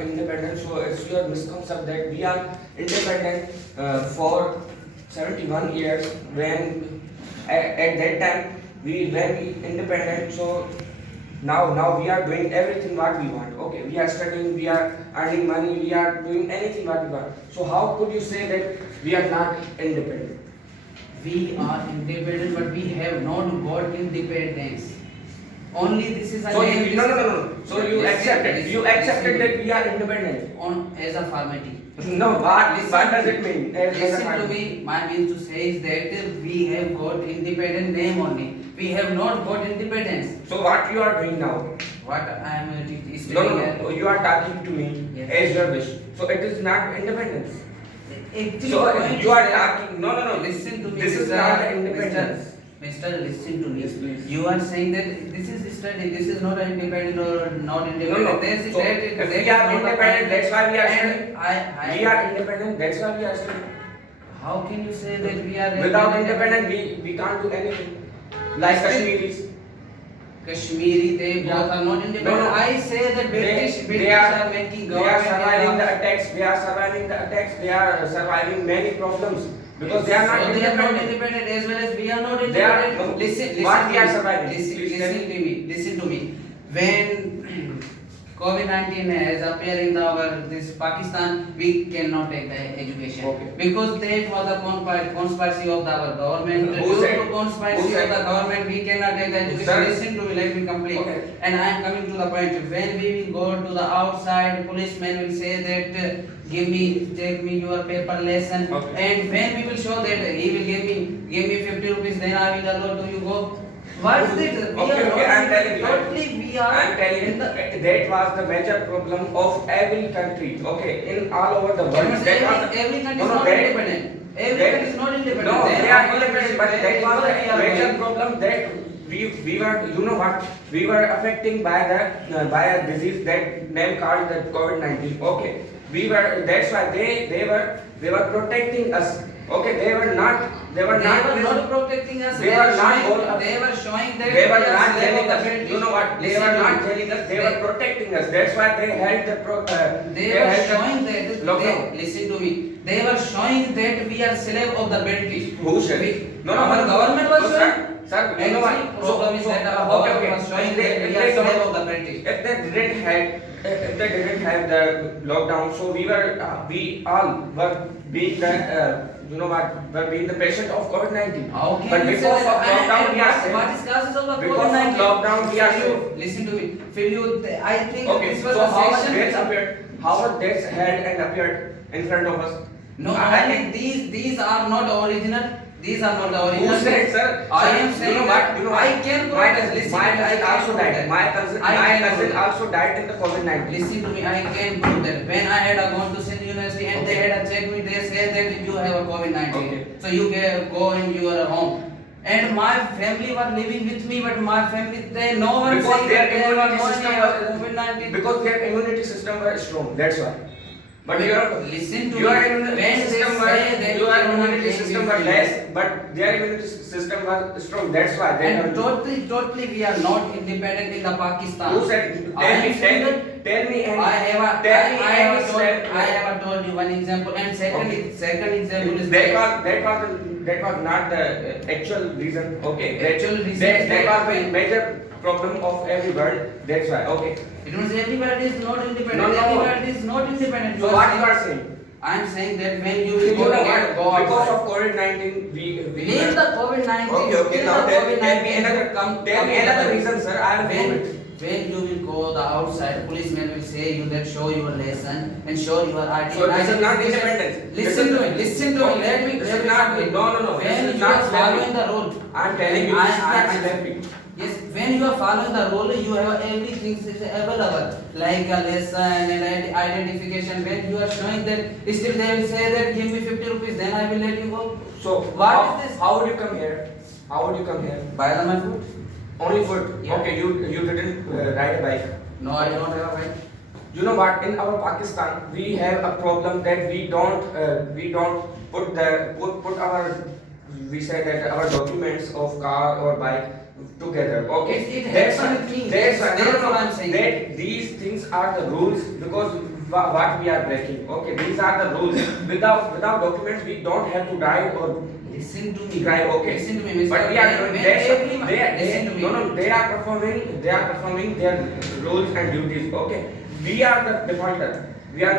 independent, so it's your misconception that we are independent for 71 years. When at that time when we independent, so now we are doing everything what we want. Okay, we are studying, we are earning money, we are doing anything what we want. So how could you say that we are not independent? We are independent, but we have not got independence. Only this is a So name. you, no. So you accepted that we are independent. On as a formality. No, what does it mean? Listen to me. My means to say is that we have got independent name only. We have not got independence. So what you are doing now? What I am No, you are talking to me Yes. as your wish. So it is not independence. Actually, So point you is are that- talking. No. Listen to me. This is Mr. not the independence. Mr. Listen to me. Yes, please. You are saying that this is study. This is not independent or not No. independent. This is So that, if that we is are not the independent, point. that's why we are And studying. We are independent. That's why we are studying. How can you say that we are Without independent, we can't do anything. Like Kashmiris. Kashmiri, they Yeah. both are not independent. No. I say that British They are making They are surviving the government. attacks. They are surviving the attacks. They are surviving many problems because they are not So they are not independent. independent as well as we are not They are- independent. no. Listen, What listen we are to me. surviving? Listen, Please listen tell to me. Listen to me. When COVID-19 has appeared in our this Pakistan, we cannot take the education Okay. because that was a conspiracy of our government. Who Due said? to conspiracy Who said? of the government, we cannot take the education. Sir. Listen to me. Let me complete. Okay. And I am coming to the point. When we will go to the outside, policeman will say that take me your paper lesson. Okay. And when we will show that he will give me 50 rupees, then I will allow to you go. What is it? We Okay, are okay, I am telling you. totally we are. I am telling you that was the major problem of every country. Okay, in all over the world. That was the- Every country No, is no, not that- independent. Every that- country is not independent. No, Then they are our independent, but country, that was where we the are major going. problem that we were, you know what, we were affecting by the by a disease that name called the COVID-19. Okay, we were, that's why they were protecting us. Okay, they were not They were not protecting us. They were not showing, they were showing that They were we are not slave telling of the us. British. You know what? They Listen were to not me. telling us. They were protecting us. That's why they held the They were held the showing that lockdown. listen to me. They were showing that we are slave of the British. Who said? No, our government was no, showing. Sir, you know what? Actually, problem is that our okay, government was showing that we are slave of the British. If they didn't have the lockdown, so we all were being the you know what, were being the patient of COVID-19. How can But you say because that? of lockdown, we are safe. What is causes of the Because of COVID-19? lockdown, we are safe. Listen to me. I think Okay, this was so a how was section. dates appeared? How was dates held and appeared in front of us? No, I only these are not original. These are not the original. Who said, sir? I Sir, am saying you know that what? You know I what? can My prove cousin, that. Listen, my I cousin can also prove died. that. My cousin I can cousin prove also died in the COVID-19. Listen to me, I can prove that. When I had gone to Sindh University and they Okay. had checked me, they said that you have a COVID-19. Okay. So you can go in your home. And my family were living with me, but my family, no one Because said their that they were immunity system not was COVID-19. because their immunity system was strong. That's why. But Listen to your me. immunity When they system say that your you immunity cannot system take was it, less, but their immunity system was strong. That's why they And have. totally we are not independent in the Pakistan. Who said? I am saying that Tell me any. I have any told, step. I have told you one example, and second example is That was not the actual reason. Okay. Actual reason That is was that- the major problem of every world. That's why. Okay. it means everybody is not independent. No. Everybody is not independent. So what you are saying? I am saying that when you You will know go what? again, go Because outside. of COVID-19, we Leave the COVID-19. Okay. leave Now the tell me COVID-19. another. Tell me another reason, sir. I am When, moving. when you will go the outside, policeman will say you that show your lesson and show your ID. So this is not independence. Listen to me. Listen to me. Let me. This is not. No. This When is you not are following slavery. the rule. I am telling you, this is not I- slavery. Yes, when you are following the rule, you have everything is available, like a lesson and identification. When you are showing that, still they will say that give me 50 rupees, then I will let you go. So What how, is this? How would you come here? How would you come here? Buy the my food? Only food. Yeah. Okay, you didn't ride a bike. No, I don't have a bike. You know what? In our Pakistan, we have a problem that we don't put our, we say that our documents of car or bike together. Okay. It That's happens why. with me. That's why. That's what I'm saying. That these things are the rules because what we are breaking. Okay, these are the rules. Without documents, we don't have to drive or Listen to me. drive. Okay. Listen to me, Mr. But we are doing Listen to me. no, they are performing their roles and duties. Okay, we are the defaulter. We are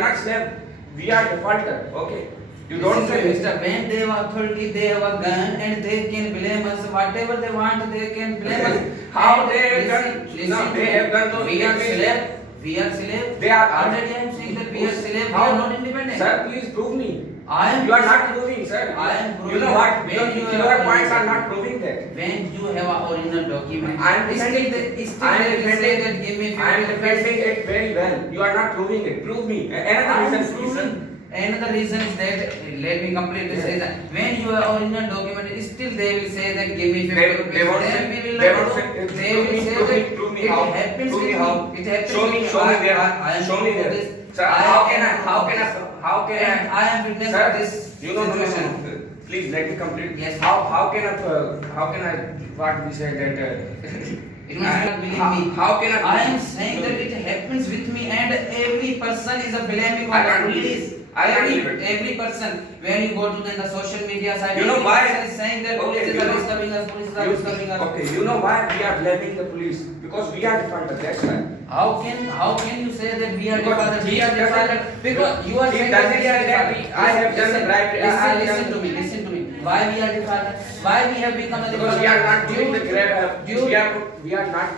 not slave. We are defaulter. Okay. You don't Listen to say me, Mister. When they have authority, they have a gun, and they can blame us. Whatever they want, they can blame us. How And they have listen- done? listen No, to they me. have done those We are things. slave. We are slave. They are already. I am saying that we are slave. We How? are not independent. Sir, please prove me. I am. You are not proving, sir. I am proving. You know what? When you Your have- points are not proving that. When you have a original document, I am defending still they will say that give me 50 I am rupees. defending it very well. You are not proving it. Prove me. Another I am reason, please, sir. proving. Another reason is that let me complete this Yeah. reason. When you have original document, still they will say that give me 50 rupees. They won't Then say. we will They not won't do. say. They will say that Prove me it how. happens Prove with me me. how. It happens Show with me. me. Show me I where. am Show me proof of where. this. Sir, I how am can I? proof How of can I? this. How can I? And I am witness Sir, of this you know, situation. no. Please let me complete. Yes. How can I? What we say that? It means you are believing me. How can I? I am saying that it happens with me, and every person is a blaming I on the can't believe police. it. I can't believe it. Every person, when you go to the social media side, You know every why? person is saying that Okay, police you are know- disturbing us, police are disturbing us. Okay, you know why we are blaming the police? Because we are defaulter. That's why. How can you say that we are Because defaulted? We he are doesn't- defaulted because you are he saying doesn't that we are say that defaulted. I have done the right- Listen to me. Listen to me. Why we are defaulted? Why we have become a Because defaulted? we are not doing the due- we are not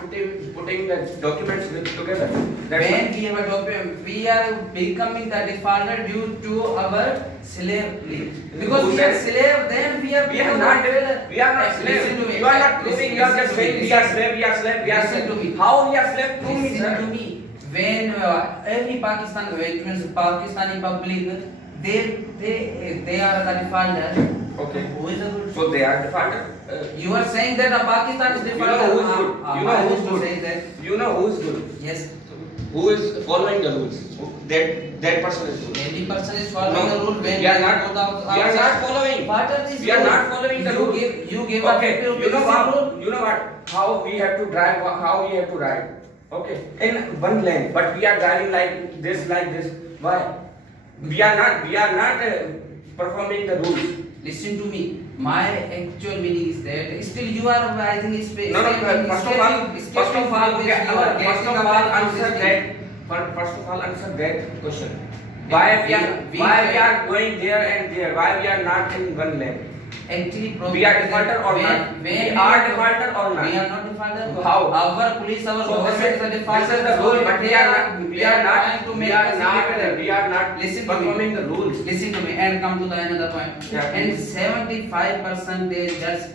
putting the documents together. That's When why. we have a document, we are becoming the defaulter due to our slavery. Because Who we are said- slave, then we are We are become not. a failure. We are not slave. Listen to me. You are not proving. You are just saying we are slave. We are slave. We are Listen slave. to me. How we are slave? Prove me, Listen sir. to me. When every Pakistani public, they are the defaulter. Okay. Who is a good? So they are defaulter. You are saying that Pakistan is You defaulter. know who is good. You know who who is is to say good. that? You know who is good. Yes. Who is following the rules. That person is good. Every person is following the rule. When we are they not. go out- We are outside. not following. What are these We are rules? not following the rule. You give Okay. a 50 You know rupees what? rule. You know what? How we have to drive? How we have to ride? Okay. In one lane, but we are driving like this, like this. Why? We are not. We are not performing the rules. Listen to me. My actual meaning is that still you are, I think, No. First of all, first of all, answer that. First of all, answer that question. Why we are going there and there? Why we are not in one lane? Actually, We are defaulter or not? We are defaulter or not? We are not defaulter. How? Our police, our So government is a defaulter. this is the rule, but we are not. They are trying to make us independent. We are not Listen to me. performing the rules. Listen to me and come to the another point. Yeah. And 75% they just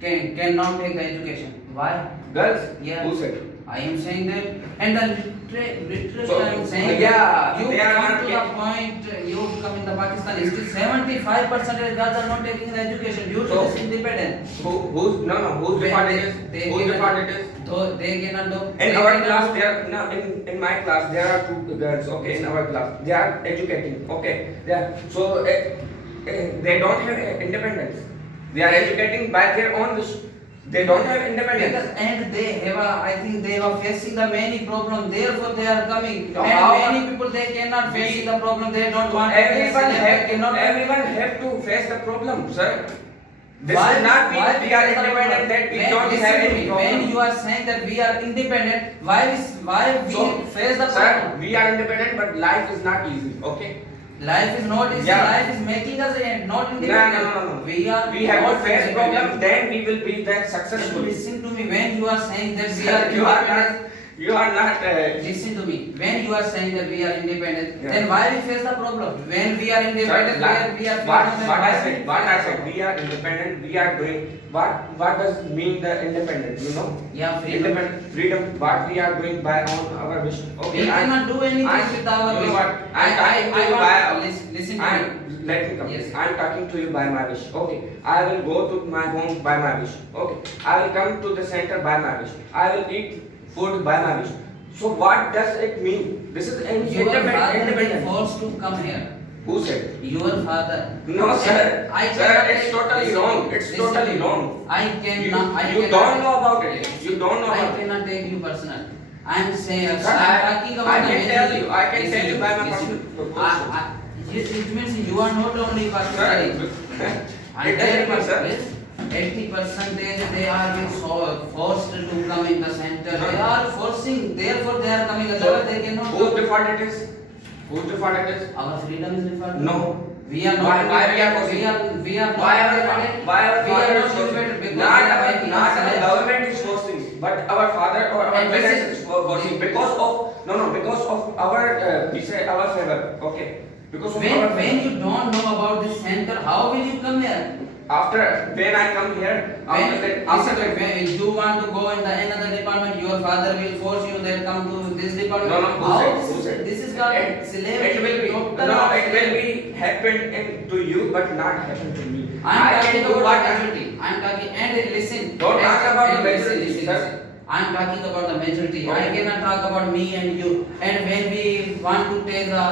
cannot take the education. Why? Girls, Yeah. who said? I am saying that, and the literally So, I am saying yeah, that you they are come not to the getting- point, you come in the Pakistan, still 75% girls are not taking the education due to So, this independence. Who's When default it they- is? they Whose cannot- default it is? Though they cannot do. In they our cannot class, do- there no in my class there are two girls. Okay, in our class they are educating. Okay, so they don't have independence. They are educating by their own wish. They don't have independence. Because, and they have I think they are facing the many problems, therefore they are coming. So and how- many people they cannot We- face the problem, they don't want to face Everyone it, have they cannot to face the problem, sir. This Why- is not mean why we are face the independent problem? that we When- don't listen have to any me, problem. When you are saying that we are independent, why we So, face the sir, problem? we are independent, but life is not easy. Okay. Life is not easy. Yeah. Life is making us not No. independent. We have not to face independent. problem. Then we will be that Just successful. listen to me. When you are saying that we Sir, are you are independent, not. You are not. listen to me. When you are saying that we are independent, Yeah. then why we face the problem? When we are Sir, independent, we are what I said, we are independent. We are doing what does mean the independent? You know. Yeah, freedom. Independent, freedom. What we are doing by our wish. Okay. We cannot do anything with our You know wish. what? I'm talking to you Listen to me. Let me come. Yes. I'm talking to you by my wish. Okay. I will go to my home by my wish. Okay. I will come to the center by my wish. I will eat food by my wish. So what does it mean? This is Your father been independent. forced to come here. Who said? Your father. No, sir. I Sir, cannot it's take- totally listen, wrong. It's listen. totally wrong. I You cannot. I don't cannot- know about it. You don't know I about it. cannot take you personal. I'm saying, Sir, I'm talking about I the can tell you, I can Listen, tell you by my listen. personal proposal. It means you are not only Pakistani. It doesn't mean, sir. 80% they are being forced to come in the center. No. They are forcing, therefore they are coming. So, Otherwise they cannot. whose default it is? Whose default it is? Our freedom is referred. No. We are not. Why we are independent. forcing? We are not. Why independent. our We are father not is forcing? independent because Not they are our, making not us our alive. government is forcing, but our father or our And this parents is- is forcing because of because of our we say our favor. Okay. Because of our When favor. you don't know about this center, how will you come here? After when I come here, after that, When you want to go in the another department, your father will force you that come to this department. No, who How said? this Who is- said? This is called It slavery. will be Total no, of it will slavery. be happen to you, but not happen to me. I am talking can do about what the I- majority. I am talking and listen. Don't and- talk about and the majority, listen, sir. listen. I am talking about the majority. I Okay. cannot talk about me and you. And when we want to take the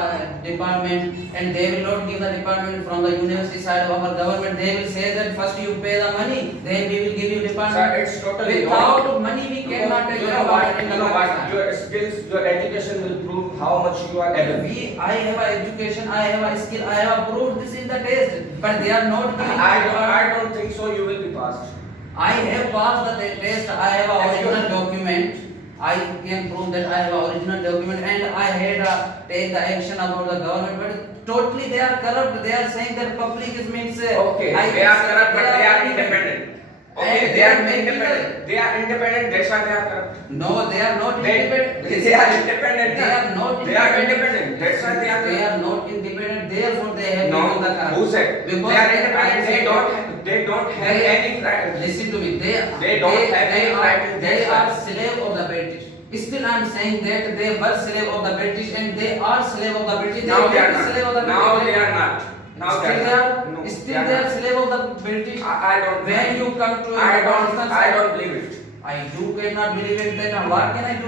department, and they will not give the department from the university side of our government, they will say that first you pay the money, then we will give you Sir, department. it's totally Without wrong. money, we cannot take You the know what? department in You the know what? Pakistan. Your skills, your education will prove how much you are able. I have a education, I have a skill, I have proved this is the test, but they are not giving. I don't think so. You will be passed. I have passed the test. I have a If you- original document. I can prove that I have a original document, and I had take the action about the government. But totally they are corrupt. They are saying that public is means. Okay, I they can are say corrupt, that but they are independent. independent. Okay, And they they are are making independent. They are independent. That's why they are corrupt. No, they are not They independent. they are independent. They are not They are independent. That's why they are They corrupt. are not independent. Therefore, they have No, become the corrupt. who said? Because They are I independent. said They don't have They- any right. Listen to me. They don't have they any are, right in They that are side. slave of the British. Still, I am saying that they were slave of the British, and they are slave of the British. Now they will are be slave of the not. Now British. they are not. Now Still they they are. are. No, Still they are not. slave of the British. I don't. When you come to I Pakistan, don't believe it. I do cannot believe it. Then what can I do?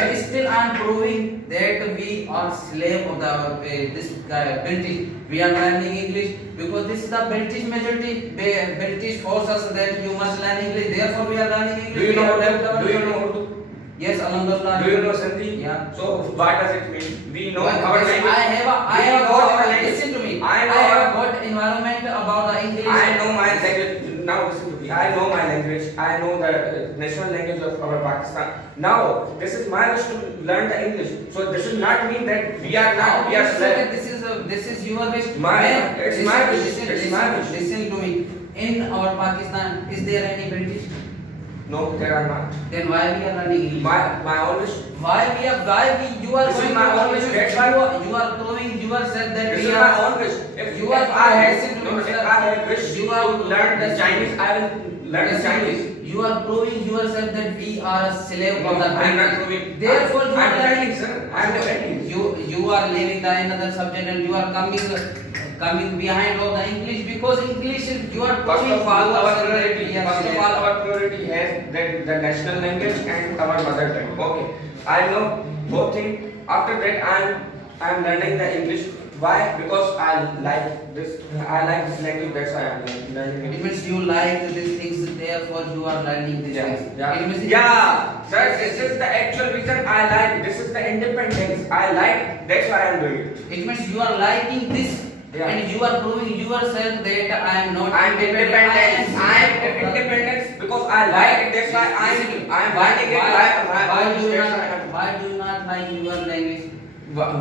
And still I am proving that we are slave of the this British. We are learning English because this is the British majority. British force us that you must learn English. Therefore we are learning English. Do you We know have left our Urdu? Do you know country. Urdu? Yes, Alhamdulillah. Do you know Sindhi? Yeah. So what does it mean? We know But our yes, language. I have We know got our language. listen to me. I know have our- got environment about the English. I know my language. Now listen to me. I know my language. I know the national language of our Pakistan. Now this is my wish to learn the English. So this does not mean that we are not. We are So slave. this is your wish. My- When- it's listen- my wish. Listen, It's listen, my wish. listen to me. In our Pakistan, is there any British? No, there are not. Then why we are learning English? My own wish. Why you are This is going my to own wish. That's why- you are proving you are said that This we is are my own wish. If you are if I had listen to no, me, if sir. I had wish You are- to learn the Chinese, I will learn the listen, Chinese. you are proving yourself that we are a slave No, of the I am not British. proving. Therefore you I am are defending, learning. sir. I am defending. You are leaving the another subject and you are coming behind of the English because English is you are First proving of all, our yourself that priority. we are First of slave. all, our priority has the national language and our mother tongue. Okay, I know both things. After that, I am learning the English. Why? Because I like this. I like this language. That's why I am learning It it. means you like these things, therefore you are learning these Yeah, things. yeah. It means Yeah, sir. This is the actual reason I like. This is the independence I like. That's why I am doing it. It means you are liking this. Yeah. And you are proving yourself that I am not I am independent. I am independent because I like it. That's why I am learning it. Why do you That's not why why do you not like your language?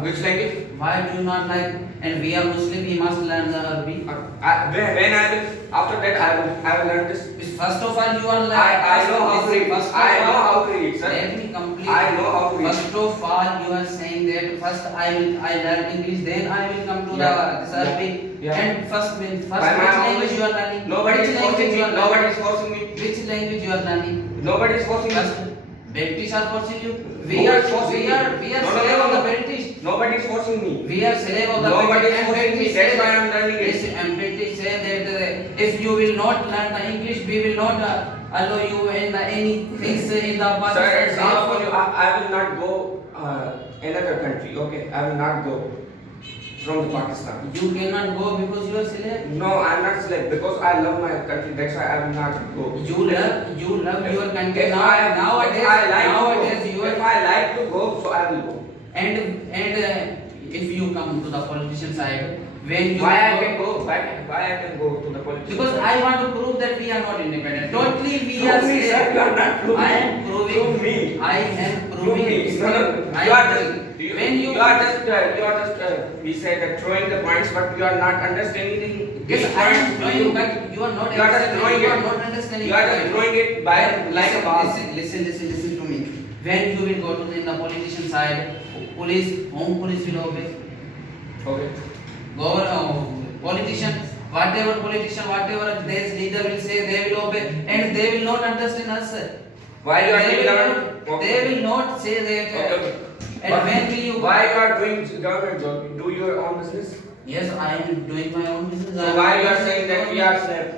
which language? Why do you not like? And we are Muslim, we must learn the Arabic. When I will after that I will learn this. First of all, you are like. I know how to read. First of I know all, how to read, sir. Let me complete. I know how to read. First of all, you are saying that first I learn English, then I will come to Yeah. this Arabic. Yeah. And first By which my own language wish. you are learning? Nobody Which is language forcing you me. are Nobody learning? is forcing me. Which language you are learning? Nobody is forcing me. First, British are forcing you. Who is forcing me? We are No, no, slave no, of the no. British. Nobody is forcing me. We are slave of the Nobody British. is forcing me. British That's say why I that- am learning it. Yes, and British say that if you will not learn the English, we will not allow you in any things in the Sir, it's all Therefore, for you. I will not go another country. Okay, I will not go. from the Pakistan. You cannot go because you are slave. No, I'm not slave because I love my country. That's why I will not go. You love your country. If Now, I nowadays, if I like nowadays to you go, if are, I like to go, so I will go. and if you come to the politician side, when you Why I go- can go? Why I can go to the politician? because I want to prove that we are not independent. Totally we Prove are me, slave. sir, you are not proving. I am proving. Prove me. I am Prove proving. me. No, no. I You are am just proving. When you you are just we said that throwing the points, but you are not understanding. yes, these I am points. throwing, but you are not You are just understanding. throwing You are it. not understanding. You are just throwing it by like a ball. Listen to me. When you will go to the politician side, police, home police will obey. Okay. Politician, whatever their leader will say, they will obey, and they will not understand us. Why you are They doing will government? not, they will not say that. Okay. And when will you? Why you are doing government job? Do your own business. Yes, I am doing my own business. So why you are saying that we are slave?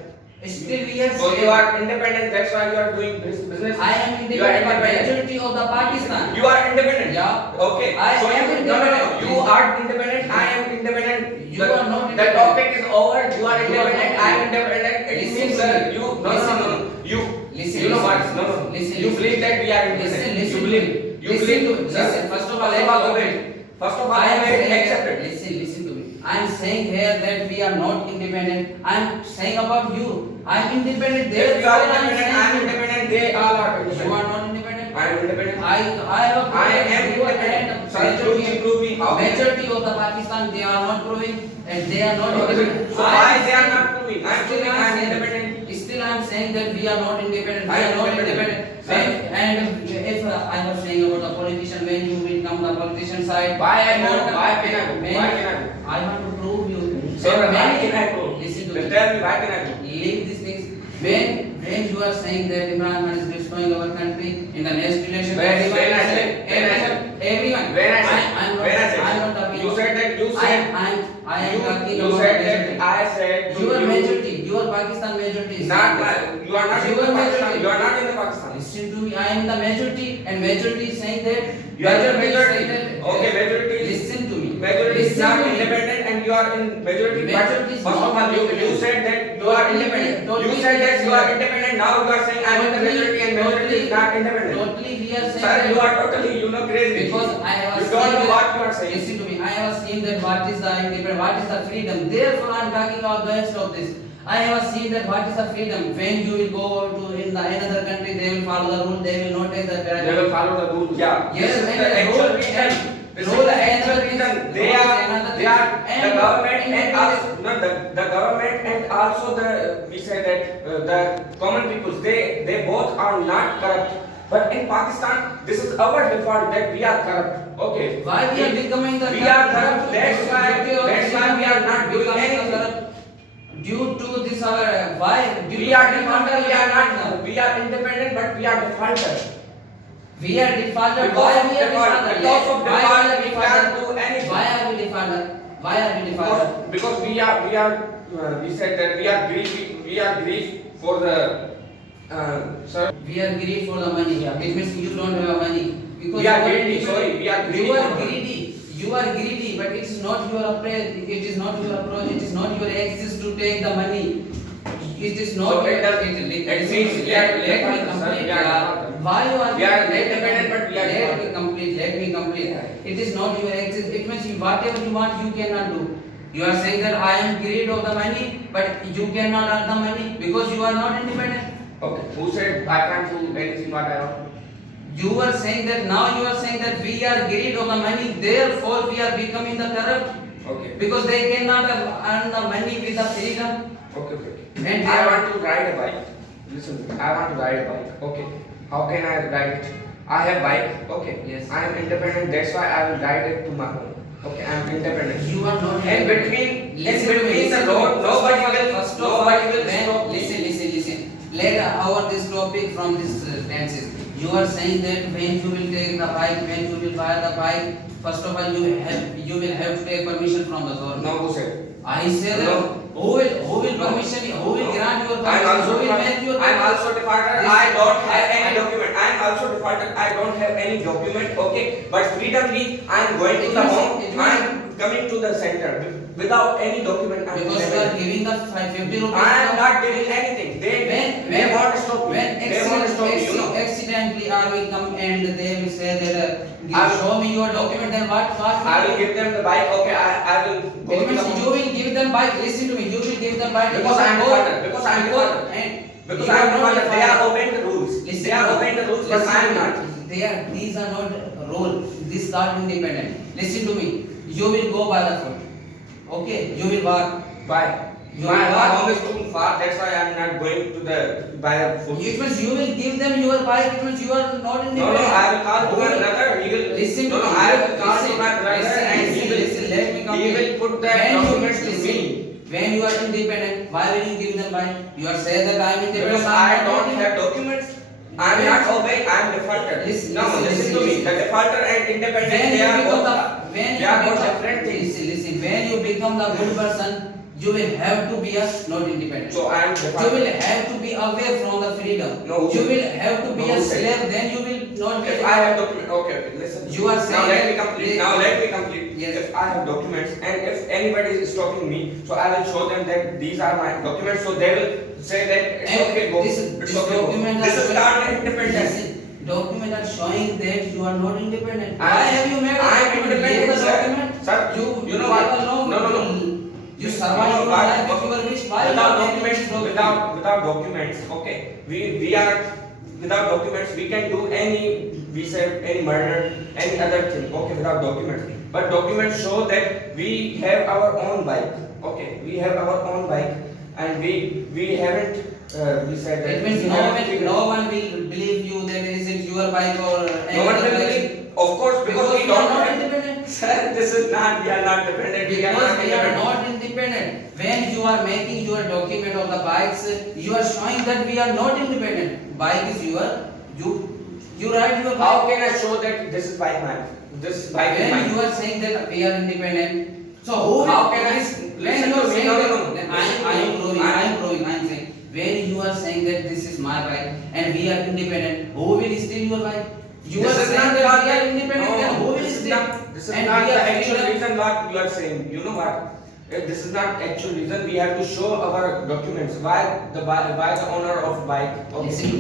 Still we are. So you are independent. That's why you are doing this business. I am You are independent, but independent. majority of the Pakistan. You are independent. Yeah. Okay. I so am you, no, no, no. independent. You are independent. I am independent. You are not The independent. topic is over. You are You are independent. not I am independent. It Listen means to that me. you. No, no, Listen no, to no. me. You. Listen, You know what? listen. No, no. Listen, You listen. believe that we are independent. Listen, listen. You believe. You Listen believe. to- Sir, listen, first of all, wait. First of all, I am saying accept it. listen to me. I am saying here that we are not independent. I am saying about you. I am independent. If you are Therefore, independent, I am saying independent. They all are you independent. are not independent. I am independent. I have I am independent. Sir, prove me how. majority of the Pakistan they are not proving and they are not independent. So why they are not proving? I am Still proving I I am am independent. Still I am saying that we are not independent. We I are am not independent. independent. Sir. And if I was saying about the politician, when you will come the politician side, Why I go? when- Why can I go? when- Why can I go? I want to prove you. Sir, And why when- can I go? Listen to Then me. tell me why can I go? Leave these things. When you are saying that Imran Khan is destroying our country in the next election, When I said- everyone. When I said- I'm not, when I said- I'm not talking. You said that- you said- I am talking You about said majority. that I said to Your you. majority, your Pakistan majority. is Not saying my, that. you are not in Your the Pakistan. majority. You are not in the Pakistan. Listen to me. I am the majority, and majority is saying that. You are the is majority. saying that- Okay, majority is- Listen to me. Majority is Listen not to me. independent and you are in majority. Majority is But first of not all, you independent. said that you are independent. Totally You said that you are yes. independent. Now you are saying I am in the majority and majority is not independent. Totally we are saying Sir, that. you are totally, crazy. Because I have You seen don't know that- what you are saying. Listen to me. I have seen that what is the independent, what is the freedom. Therefore, I am talking against of this. I have seen that what is the freedom. When you will go to in the another country, they will follow the rule. They will not take the They will follow the rule. Yeah. Yes, This is and the the actual rule- reason. This is rule the and actual the reason. rule They is are, another they are thing. the And- government and and- also no, the government and also the we say that the common people they both are not corrupt. But in Pakistan, this is our default that we are corrupt. Okay. Why we are becoming the We are corrupt. That's why we are not doing anything. Due to this our why We are defaulter. We are not. We are independent, but we are defaulter. We are defaulter. Because Why of we are default. defaulter? Because of Why default, we are we defaulter? can't do anything. Why are we defaulter? Why are we defaulter? Because we said that we are grief for the sir. We are greedy for the money. It means you don't have money. Because We are you greedy, independent. sorry, we are greedy You are for money. greedy. You are greedy, but it is not your approach. It is not your approach. It is not your access to take the money. It is not. So your, it does- it it means we let are me defaulter, sir, complete. we are defaulter. Why you are? We are let me independent, but we are Let me defaulter. complete. Let me complete. It is not your access. It means whatever you want, you cannot do. You are saying that I am greed of the money, but you cannot earn the money because you are not independent. Okay. Who said I can't do anything what I want? You are saying that now you are saying that we are greed of the money, therefore we are becoming the corrupt Okay. because they cannot earn the money with the freedom. Okay. And I want to ride a bike. Listen, I want to ride a bike. Okay. How can I ride it? I have bike. Okay. Yes. I am independent. That's why I will ride it to my home. Okay. I am independent. You are not. In between Listen to me, the listen to road, me. nobody will First of all, nobody will when- stop. listen. Let our this topic from this tenses. You are saying that when you will take the bike, when you will buy the bike, first of all you will have to take permission from the government. No, who said? I say that No. who will permission you? Who will grant your I'm permission? also Who will make your I'm also defaulted. This- I don't have any I- document. I'm also defaulted. I don't have any document. Okay, but freedomly I'm going to It the means- home. it means- I'm coming to the center without any document. I am Because you are giving the 50 rupees. I am not giving anything. They want to stop me. When They want to stop me, you know. accidentally are we come and they will say that I will- show me your document, then what I will give them the bike. Okay, I will go It to means the you will give them bike. Listen to me. You will give them bike Because I am the Because- father. Because I am the father. And Because you I am are the not father. the They are father. obeying the rules. Listen They are to me. obeying the rules, but Listen I am to me. not. These are not role. These are independent. Listen to me. You will go by the foot. Okay. You will walk. Why? You My will walk. home is too far. That's why I am not going to the by a foot. It means you will give them your bike. It means you are not No, independent. no, I will call to Who my will- brother. He will Listen to no, no, me. I will call to Listen, my brother listen, and he listen, will listen, let me he complete. will put the When you- documents to listen, me. When you are independent, why will you give them bike? You are saying that I am independent. Because I don't have documents. I am not obeying. I am defaulter. Listen, No, listen, listen to listen, me. listen. The defaulter and independent When they you are become both. the when They you are both become different things. listen, when you become the good person, you will have to be a not independent. So I am You defaulter. will have to be away from the freedom. No, who You said? will have to be No, a who said? slave. Then you will not be. If I have document, okay, listen. You are now saying let me that- complete. Now let me complete. Yes. If I have documents and if anybody is stopping me, so I will show them that these are my documents. So they will say that it's And okay, go. this It's okay, go. document This is are not independence. Listen, document are showing that you are not independent. I- Why have you made a I am document? independent, Give the sir. document. Sir, you know what? live alone. No, no, no. You survive your Why- life with your wish. Why without you are documents, making this document? without documents, okay. We are without documents. We can do we say any murder, any other thing, okay, without documents. But documents show that we have our own bike, okay. We have our own bike, and we haven't. We said that It means we haven't- no one will believe you that is it your bike or any No one other will bike. believe. Of course, because we you are don't not have. independent. Sir, this is not. We are not dependent. We are Because not we are independent. not independent. When you are making your document of the bikes, you are showing that we are not independent. Bike is your, you ride your How bike. can I show that this is bike mine? This bike is When mine. you are saying that we are independent, so who How will- can I when listen you are to me? saying No, that, no, no. then Listen to I am me. proving, I am proving, I am saying, when you are saying that this is my bike and we are independent, who will steal your bike? You This are is saying not that what we are the- independent, no, then who will this is steal? not- This is And not we the are actual freedom. reason what you are saying. You know what? This is not actual reason. We have to show our documents. Why the owner of bike? Okay. Listen